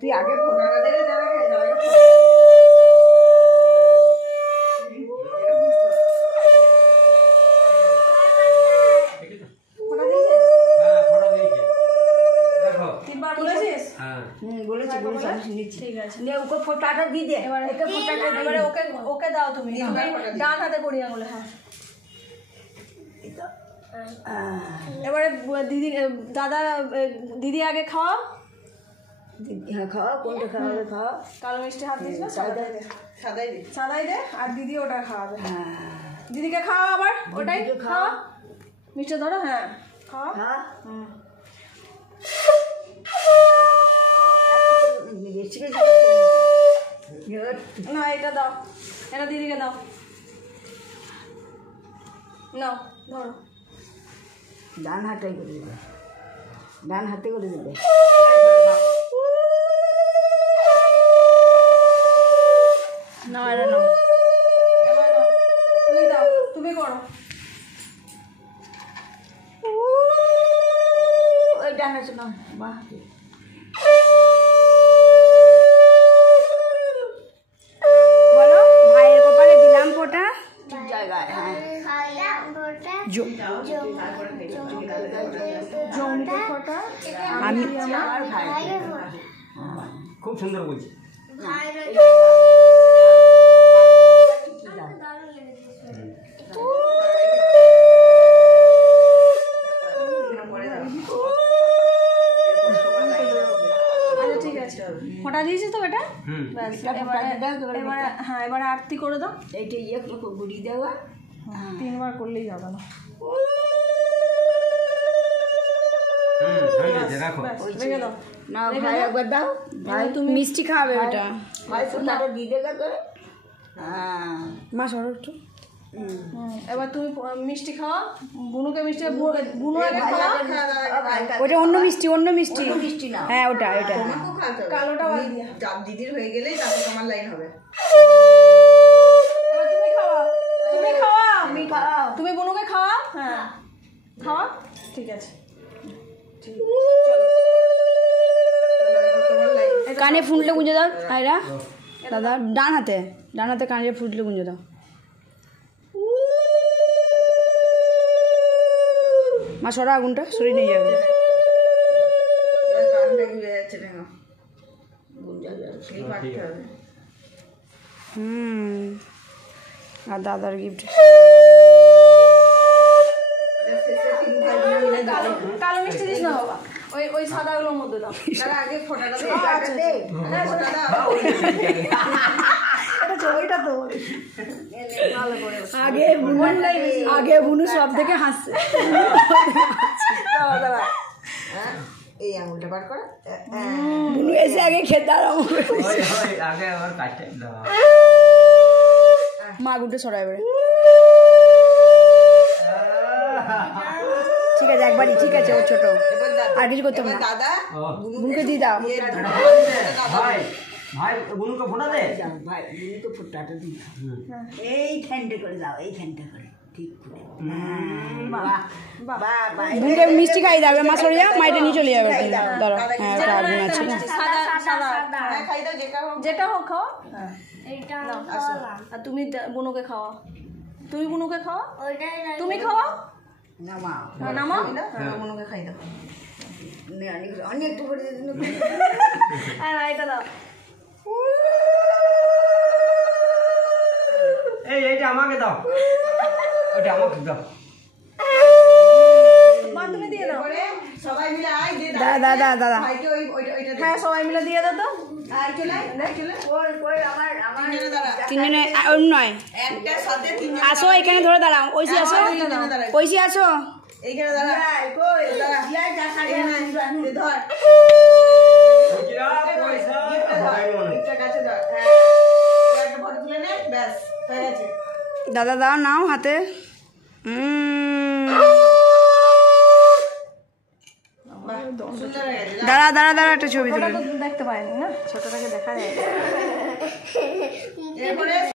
তুই আগে ফোটাটা দে ওকে দাও তুমি ডান হাতে করি আঙুলে। হ্যাঁ এবারে দিদি দাদা দিদি আগে খাওয়া। হ্যাঁ খাওয়া, কোনটা খাওয়াবে খাওয়া। কালো মিষ্টি হাত দিস না, সাদাই দে আর দিদি ওটা খাওয়াবে। হ্যাঁ দিদিকে খাওয়া আবার ওটাই খাওয়া। মিষ্টি ধরো। হ্যাঁ খাওয়া। না এটা দাও, এটা দিদিকে দাও। নাও ধরো। ডান হাতে করে দেবে, ডান হাতে করে দেবে। না এটা নাও, এবার নাও তুমি দাও, তুমি করো। ওই ডান হাতে নাও। বাহ বলো, ভাইয়ের কপালে দিলাম ফোঁটা জায়গায়। হ্যাঁ আমি খুব সুন্দর বলছি। ঠিক আছে, ফোঁটা দিয়েছি তো এটা। হ্যাঁ এবারে আরতি করে দাও। এইটা ইয়ে গুড়ি দেওয়া 3 বার করলেই যাবে না। রেখে দাও। না ভাই একবার দাও, ভাই তুমি মিষ্টি খাবে ওটা। ভাই ফোঁটাটা দিয়ে দেবে করে। হ্যাঁ মা সরো একটু। এবার তুমি মিষ্টি খাওয়া, বুনুকে মিষ্টি, বুনু আগে খাওয়া। ওটা অন্য মিষ্টি, অন্য মিষ্টি। মিষ্টি না, হ্যাঁ ওটা ওটা কালোটা বাদ দিয়া। দিদির হয়ে গেলেই তারপর তোমার লাইন হবে। এবার তুমি খাওয়া, তুমি খাওয়া, তুমি বুনুকে খাওয়া। হ্যাঁ খাওয়া, ঠিক আছে। কানে ফুটলে গুঁজে দাও আয়রা দাদা, ডান হাতে কানে ফুটলে গুঁজে দাও। মা সরা আগুনটা সরিয়ে নিয়ে যাবে। আর দাদার গিফট কালো মিষ্টি দিস না বাবা, ওই সাদাগুলোর মধ্যে দাও। তারা আগে ফোটাটা দে। ওইটা তো আগে বুনু সব থেকে হাসছে। এই আঙুলটা বার করো। বুনু এসে আগে খেতে আগে আবার কাটতে দাও। মা আগুনটা সরাই এবারে। ঠিক আছে একবারই, ঠিক আছে ও ছোট, আর কিছু করতে হবে না। দাদা বুনুকে দিয়ে দাও। ভাই ভাই বুনুকে ফোটা দে। ভাই বুনুকে ফোঁটাটা দিই। এইখানটা করে দাও, এইখানটা করে ঠিক করে। বুনুকে মিষ্টি খাই দাও। মা সরে যাও, মাইটা নিয়ে চলে যাবে। ধরো হ্যাঁ ওটা আগুন আছে না। খাই দাও, যেটা হোক খাও। আর তুমি বুনুকে খাওয়া, তুমি বুনুকে খাওয়া, তুমি খাওয়া। নামাও নামাও। বুনুকে খাই দাও। অনেক একটু করে দিন। হ্যাঁ এটা দাও। এইটা আমাকে দাও, ওটা আমাকে দাও। মা তুমি দিয়ে দাও। সবাই মিলে আয় যে দাদা ভাইকে ওইটা হ্যাঁ সবাই মিলে দিয়ে দাও তো। আর চলে ওই আমার দাঁড়া তিনজনে অন্য নয়, একটার সাথে তিনজন আসো এখানে ধরে দাঁড়াও। ঐশী আসো, ঐশী আসো। এইখানে দাঁড়া। কই দাঁড়া ধর একটা কাছে ধর। হ্যাঁ একটা ফটো তুলে নে, ব্যাস হয়ে গেছে। দাদা দাও, নাও হাতে। দাঁড়া দাঁড়া দাঁড়া, একটা ছবি তুলে। দেখতে পাইনি না, ছোটটাকে দেখা যায়। এরপরে